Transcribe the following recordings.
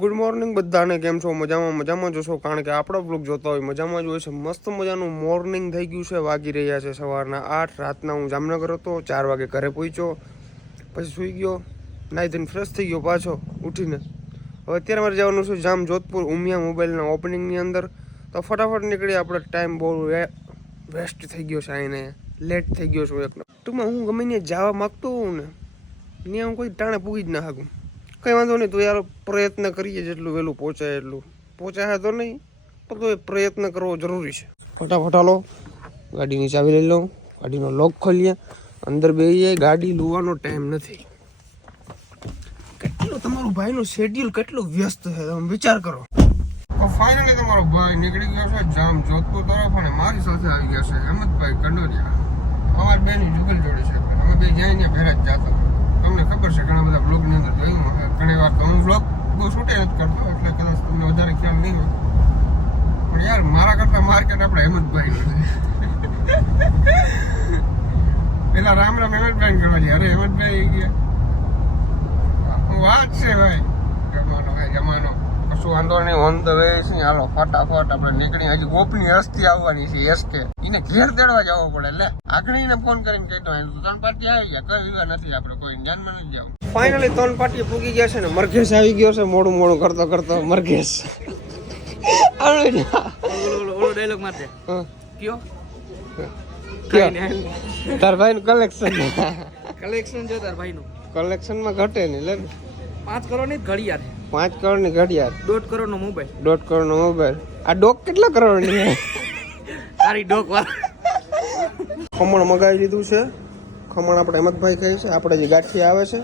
Good morning બધાને, કેમ છો? મજામાં જોશો, કારણ કે આપણો બ્લોગ જોતા હોય મજામાં જ હોય છે. મસ્ત મજાનું મોર્નિંગ થઈ ગયું છે. વાગી રહ્યા છે સવારના 8. રાતના હું જામનગર હતો, 4 વાગે ઘરે પહોંચ્યો, પછી સૂઈ ગયો, નાહી ધોઈને ફ્રેશ થઈ ગયો પાછો ઉઠીને. હવે અત્યારે મારે જવાનું છે જામ જોધપુર ઉમિયા મોબાઈલના ઓપનિંગની અંદર. તો ફટાફટ નીકળી, આપણે ટાઈમ બહુ વેસ્ટ થઈ ગયો છે, આને લેટ થઈ ગયો છું. એક ટૂંકમાં હું ગમે ત્યાં જવા માગતો હોઉં ને ત્યાં હું કોઈ ટાણે પૂગી જ ના શકું. કંઈ વાંધો નહીં, તો યાર પ્રયત્ન કરીએ જેટલું વહેલું પહોંચાય એટલું. પહોંચાય તો નહીં, પણ તો એ પ્રયત્ન કરવો જરૂરી છે. ફટાફટ હાલો, ગાડીની ચાવી લઈ લઉં, ગાડીનો લોક ખોલીએ, અંદર બેસીએ. ગાડી લૂવાનો ટાઈમ નથી. કેટલું તમારું ભાઈનું શેડ્યુલ કેટલું વ્યસ્ત છે, તમે વિચાર કરો. તો ફાઇનલી તમારો ભાઈ નીકળી ગયો છે જામ જોધપુર તરફ, અને મારી સાથે આવી ગયા છે હેમંતભાઈ કંડોરિયા. અમારી બેની જુગલ જોડી છે, અમે બે જાય ત્યાં ભેરા જ જતા. તમને ખબર છે, ઘણા બધા બ્લોગની અંદર જોયું. ઘણી વાર તો હું બ્લોગ બહુ શૂટે નથી કરતો, એટલે કદાચ તમને વધારે ખ્યાલ નહીં હોય. પણ યાર મારા કરતા માર્કેટ આપણે હેમંતભાઈ પેલા રામ હેમંતભાઈ કરવા જઈએ. અરે હેમંતભાઈ ગયા વાત છે ભાઈ, જમાનો ભાઈ જમાનો. કશું વાંધો નહીં, ઓન ધ વે છે. હાલો ફટાફટ આપણે નીકળી. હજી ગોપની હસ્તી આવવાની છે, એસકે. એને ઘેર તેડવા જવો પડે. એટલે આગળ એને ફોન કરીને કહેતો 3 પાર્ટી આવી ગયા, કઈ વિવા નથી, આપણે કોઈ ધ્યાનમાં નથી જવું. ફાઇનલી 3 પાર્ટી પૂગી ગયા છે ને મરઘેશ આવી ગયો છે. મોડું કરતો કરતો મરઘેશ ઓલો ડાયલોગ મારજે. કયો તાર ભાઈ નું કલેક્શન જો તાર ભાઈ નું કલેક્શનમાં ઘટે નહીં. લે 5 કરોડ ની ઘડિયાળ, 5 કરોડ ની ઘડિયાળ, 1.5 કરોડ નો મોબાઈલ, 1.5 કરોડ નો મોબાઈલ. આ ડોક કેટલા કરોડ ની? તારી ડોક વાર. ખમણ મગાવી લીધું છે. ખમણ આપણે હેમંતભાઈ કહે છે. આપણે જે ગાંઠિયા આવે છે,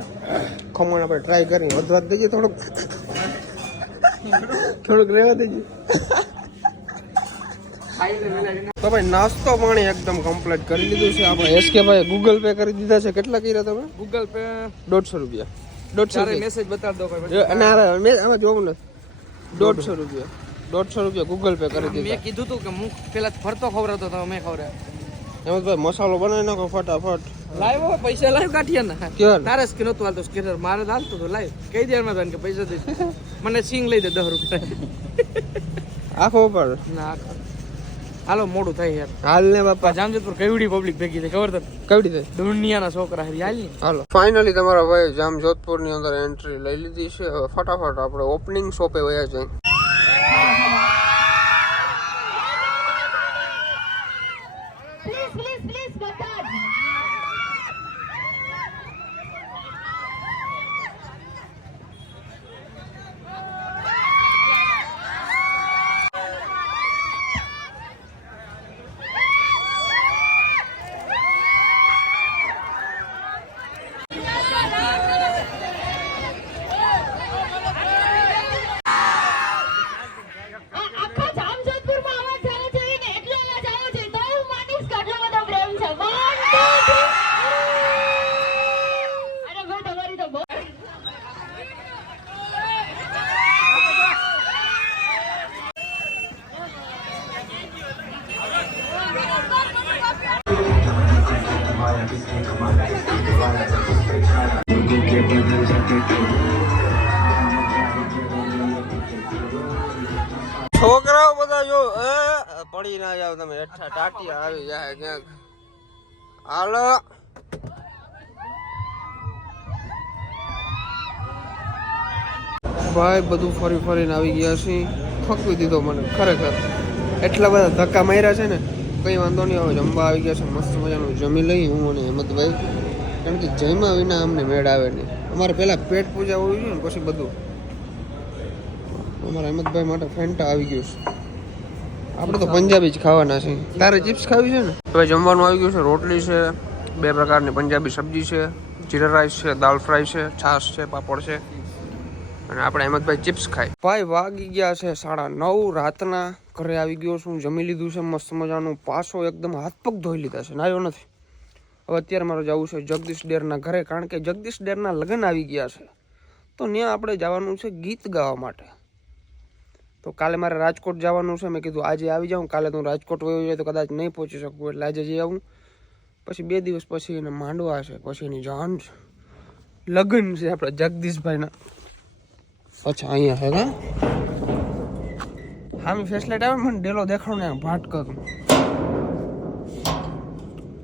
ખમણ આપણે ટ્રાય કરીને વધવા દઈએ. થોડુંક રહેવા દઈએ. તો ભાઈ નાસ્તો પાણી એકદમ કમ્પ્લીટ કરી લીધું છે. આપણે એસકે ભાઈ ગૂગલ પે કરી દીધા છે. કેટલા કર્યા તમે? ગૂગલ પે 150 રૂપિયા. 150 મેસેજ બતાડ દો કોઈ. અને આમાં જોવું નથી. 150 રૂપિયા, 150 રૂપિયા ગૂગલ પે કરી દીધા. મેં કીધું તું કે હું પેલા ફરતો ખવડાવતો તો મેં ખવડાવ્યો. હેમંતભાઈ મસાલો બનાવી નાખો ફટાફટ. લાઈવ પૈસા લાઈવ કાઢીયા ના કેવા તારે સ્કીન નતું હાલતો, સ્કેનર મારે હાલતો તો લાઈવ કઈ દેરમાં તને કે પૈસા દઈશ. મને સિંગ લઈ દે 10 રૂપિયા આખો ઉપર ના. હાલો મોડું થાય યાર, હાલ ને બાપા. જામજોધપુર કેવડી પબ્લિક ભેગી થઈ ખબર તને? કેવડી થાય દુનિયાના છોકરા હાલ ને. હાલો ફાઇનલી તમારા ભાઈ જામ જોધપુર ની અંદર એન્ટ્રી લઈ લીધી છે. હવે ફટાફટ આપણે ઓપનિંગ શોપે વયા જઈએ. છોકરાઓ બધા જો પડી ના જાવ તમે, હેઠા ટાટિયા આવી જાય ક્યાંક. હાલો ભાઈ, બધું ફરીને આવી ગયા છે. થકવી દીધો મને ખરેખર. એટલા બધા ધક્કા માર્યા છે ને, કંઈ વાંધો નહીં. હવે જમવા આવી ગયા છે, મસ્ત મજાનું જમી લઈ હું અને હેમંતભાઈ. કારણ કે જમ્યા વિના અમને મેળ આવે નહીં. અમારે પહેલાં પેટ પૂજા હોવી જોઈએ ને પછી બધું. અમારા હેમંતભાઈ માટે ફેન્ટા આવી ગયું છે. આપણે તો પંજાબી જ ખાવાના છે. તારે ચિપ્સ ખાવી છે ને? હવે જમવાનું આવી ગયું છે. રોટલી છે, 2 પ્રકારની પંજાબી સબ્જી છે, જીરા રાઈસ છે, દાલ ફ્રાય છે, છાશ છે, પાપડ છે, અને આપણે હેમંતભાઈ ચિપ્સ ખાય. ભાઈ વાગી ગયા છે 9:30 રાતના. ઘરે આવી ગયો છું, જમી લીધું છે મસ્ત મજાનું. પાછો એકદમ હાથ પગ ધોઈ લીધા છે, નાયો નથી. હવે અત્યારે મારે જવું છે જગદીશ ડેરના ઘરે, કારણ કે જગદીશ ડેરના લગ્ન આવી ગયા છે. તો ત્યાં આપણે જવાનું છે ગીત ગાવા માટે. તો કાલે મારે રાજકોટ જવાનું છે. મેં કીધું આજે આવી જાઉં, કાલે તો રાજકોટ વયો જાય તો કદાચ નહીં પહોંચી શકું, એટલે આજે જઈ આવું. પછી 2 દિવસ પછી એને માંડવા છે, પછી એની જાન છે, લગ્ન છે આપણે જગદીશભાઈના. અચ્છા અહીંયા હે કા હામી ફેસલાઇટ આવે મને ડેલો દેખાડો ને ભાટ કરું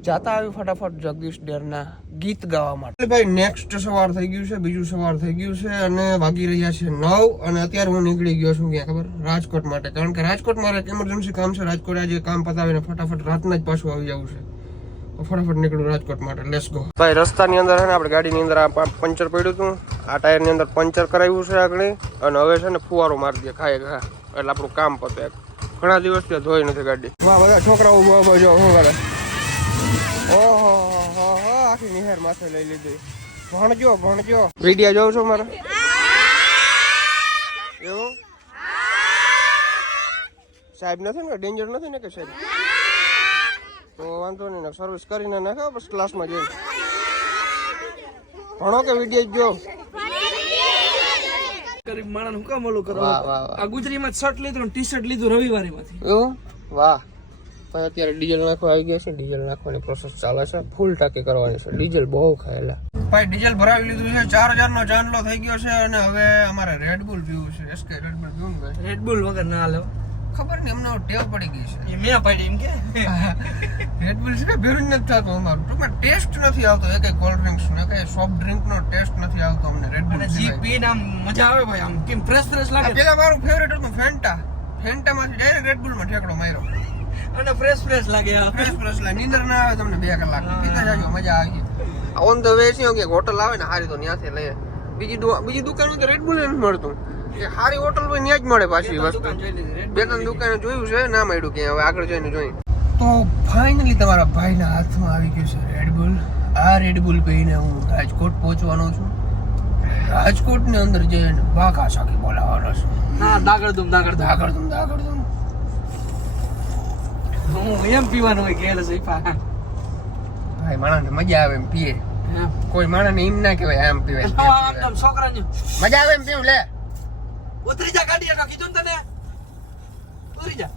જાતા આવી ફટાફટ જગદીશ ડેરના ગીત ગાવા માટે ભાઈ નેક્સ્ટ સવાર થઈ ગયું છે બીજું સવાર થઈ ગયું છે અને વાગી રહ્યા છે 9 અને અત્યારે હું નીકળી ગયો છું ક્યાં ખબર રાજકોટ માટે કારણ કે રાજકોટ મારે એક ઇમરજન્સી કામ છે રાજકોટ આજે કામ પતાવીને ફટાફટ રાતના જ પાછું આવી જવું છે ફટાફટ નીકળું રાજકોટ માટે લેટ્સ ગો ભાઈ રસ્તાની અંદર છે ને આપણે ગાડીની અંદર આ પંચર પડ્યું હતું આ ટાયરની અંદર પંચર કરાવ્યું છે આગળ અને હવે છે ને ફુવારો મારી દે ખાય ખા એટલે આપણું કામ પતે ઘણા દિવસથી ધોઈ નથી ગાડી વાહ બધા છોકરાઓ બહુ જો શું કરે ઓહો હો આખી નિહાર માથે લઈ લીધી ભણજો વિડિયા જોઉં છો મારા એવું સાહેબ નથી ને ડેન્જર નથી ને કે સાહેબ તો વાંધો નહીં ને સર્વિસ કરીને નાખો બસ ક્લાસમાં જઈને ભણો કે વિડિયો જો ગરીબ માણસ હું કામ ઓલું કરો આ ગુજરીમાં શર્ટ લીધું ટી-શર્ટ લીધું રવિવારીમાંથી એવું વાહ પણ અત્યારે ડીઝલ નાખવા આવી ગયા છે ડીઝલ નાખવાની પ્રોસેસ ચાલે છે ફૂલ ટાંકી કરવાની છે ડીઝલ બહુ ખાયેલા ભાઈ ડીઝલ ભરાવી લીધું છે 4000 નો ચાંદલો થઈ ગયો છે અને હવે અમારે રેડબુલ પીવું છે એસકે રેડબુલ પીવું ને ભાઈ રેડબુલ વગર ના લે ખબર નહીં અમને ટેવ પડી ગઈ છે એ મેં પડી એમ કે રેડબુલ છે ભેરું જ નથી થતું અમારું ટૂંકમાં ટેસ્ટ નથી આવતો એક કોલ્ડ ડ્રિંક્સ નો કે સોફ્ટ ડ્રિંક નો ટેસ્ટ નથી આવતો અમને રેડબુલ જી પીને આમ મજા આવે ભાઈ આમ કેમ ફ્રેશ લાગે પેલા મારું ફેવરેટ હતું ફેન્ટામાંથી ડાયરેક્ટ રેડબુલ માં ઠેકડો માર્યો અને ફ્રેશ લાગે ફ્રેશ લાગે નીંદર ના આવે તમને 2 કલાક પીતા જાજો મજા આવી ઓન ધ વે છે કે હોટલ આવે ને હારી તો ત્યાંથી લઈએ બીજી દુકાન તો રેડબુલ નથી મળતું એ હારી હોટલ હોય ત્યાં જ મળે પાછી વસ્તુ 2-3 દુકાને જોયું છે ના મળ્યું કે હવે આગળ જઈને જોઈ તો ફાઇનલી તમારા ભાઈના હાથમાં આવી ગયું છે રેડબુલ આ રેડબુલ પીને હું રાજકોટ પહોંચવાનો છું રાજકોટની અંદર જઈને બાકા સાકી બોલાવવાનો છું હા દાગડધૂમ હું એમ પીવાનું હોય કે છે ભાઈ માણસને મજા આવે એમ પીએ કોઈ માણસને એમ ના કહેવાય એમ પીવાય આમ છોકરાને મજા આવે એમ પીવું લે ઉતરી જા ગાડી એનો કીધું ને તને ઉતરી જા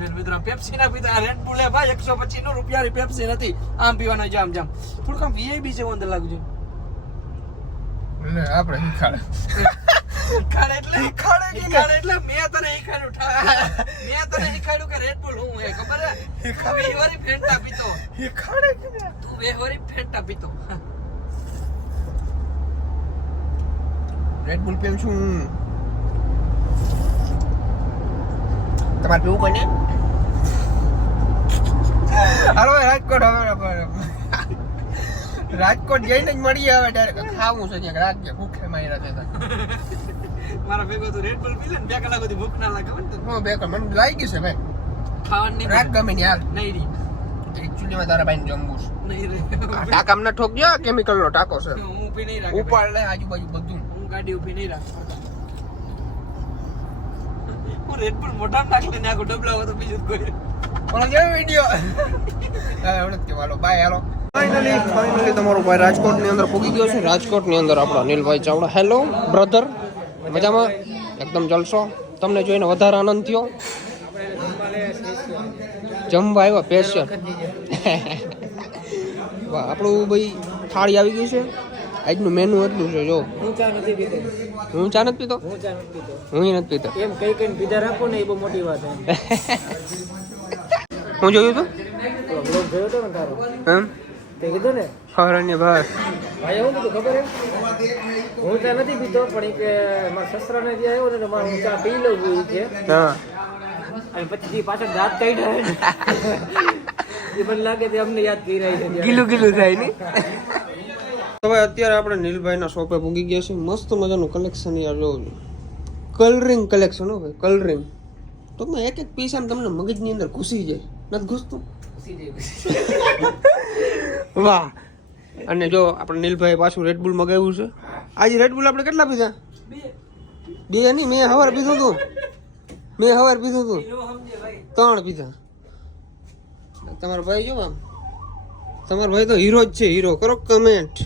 જોઈ મિત્રો પેપ્સી ના પીતા રેડ બુલ હે ભાઈ 125 નો રૂપિયાની પેપ્સી નથી આમ પીવાના જામ થોડું કામ વીઆઈપી છે અંદર લાગુ છે લે આપણે ખાડે એટલે મેં તને શીખાડ્યું કે રેડ બુલ હું હે ખબર હે વેહવારી ફેન્ટા પીતો તું વેહવારી ફેન્ટા પીતો રેડ બુલ પીવું છું તમારે પીવું કોને હાલો રાજકોટ હવે રાજકોટ જઈને જ મળીએ હવે ડાયરેક્ટ ખાવું છે ત્યાં રાખજે ભૂખે માર્યા છે મારા ભેગો તો રેડ બુલ પી લે ને 2 કલાક સુધી ભૂખ ના લાગે ને હું 2 કલાક મને લાગી છે ભાઈ ખાવાની રાત ગમે ને યાર નહીં રી એકચ્યુઅલી માં તારા ભાઈને જમવું છે નહીં રે ટાકા ના ઠોકજો કેમિકલ નો ટાકો છે હું ઊભી નહીં રાખે ઉપાડ લે આજુબાજુ બધું હું ગાડી ઊભી નહીં રાખતો હું રેડ બુલ મોઢા નાખ લે ને આખો ડબલા હોય તો બીજું કોઈ પણ જે વિડિયો હવે કે વાલો બાય હાલો ફાઇનલી તમારો ભાઈ રાજકોટ ની અંદર પૂગી ગયો છે રાજકોટ ની અંદર આપણો અનિલભાઈ ચાવડા હેલો બ્રધર મજામાં એકદમ જલસો તમને જોઈને વધારે આનંદ થયો જમવા આવ્યા સ્પેશિયલ વાહ આપણું ભાઈ થાળી આવી ગઈ છે આજનું મેનુ એટલું છે જો હું ચા નથી પીતો હું ચા નથી પીતો હું નથી પીતો એમ કઈ પીધા રાખો ને એ બહુ મોટી વાત છે હું જોયું તું બ્લોગ જોયો તો ને તારો એમ તે કીધું ને હરણ્ય ભાઈ ભાઈ એવું કીધું ખબર હે હું ચા નથી પીતો પણ કે મારા સસરાને જે આવ્યો ને તો મારે હું ચા પી લઉં છું કે હા અને પછી પાછળ દાંત કાઢ્યા એ મને લાગે તે અમને યાદ કરી રહી છે ગીલું થાય ને હવે અત્યારે આપણે નીલભાઈના શોપે પૂગી ગયા છે મસ્ત મજાનું કલેક્શન યાર જોઉં કલરિંગ કલેક્શન હો ભાઈ કલરિંગ તો એક પીસ આમ તમને મગજની અંદર ઘૂસી જાય નથી ઘૂસતું વાહ અને જો આપણે નીલભાઈ પાછું રેડબુલ મગાવ્યું છે આજે રેડબુલ આપણે કેટલા પીધા 2 નહીં મેં સવારે પીધું હતું 3 પીધા તમારો ભાઈ જો આમ તમારો ભાઈ તો હીરો જ છે હીરો કરો કમેન્ટ